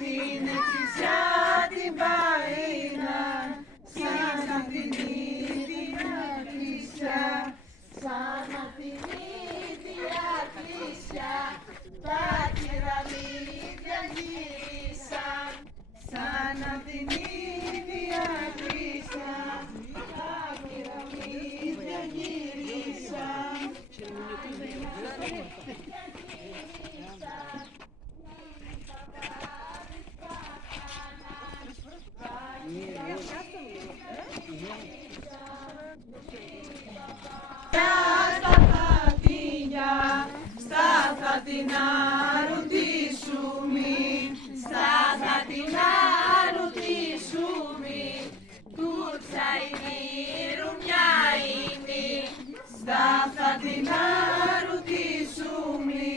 την εκκλησιά την παΐνα, σαν την ίδια εκκλησιά, σαν την ίδια εκκλησιά, τα κεραμίδια γύρισαν, σαν την ίδια εκκλησιά, τα κεραμίδια γύρισαν. Στα χατινά ρωτήσουμε, στα χατινά ρωτήσουμε, τούρτσα είναι ρουμιά είναι. Στα χατινά ρωτήσουμε,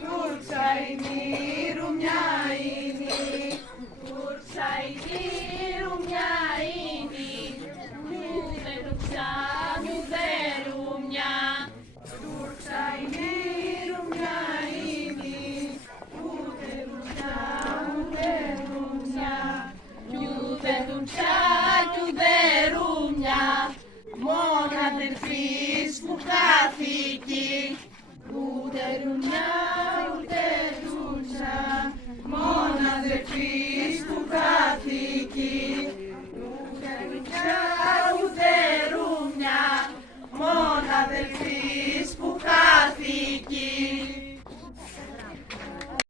τούρτσα είναι ρουμιά είναι. Τούρτσα είναι ρουμιά είναι, ούτε τούρτσα ούτε ρουμιά. Τούρτσα είναι ρουμιά είναι, ούτε τούρτσα ούτε ρουμιά. Κι ούτε τούρτσα κι ούτε ρουμιά, μόνο αδερφής που χάθηκε. Ούτε ρουμιά ούτε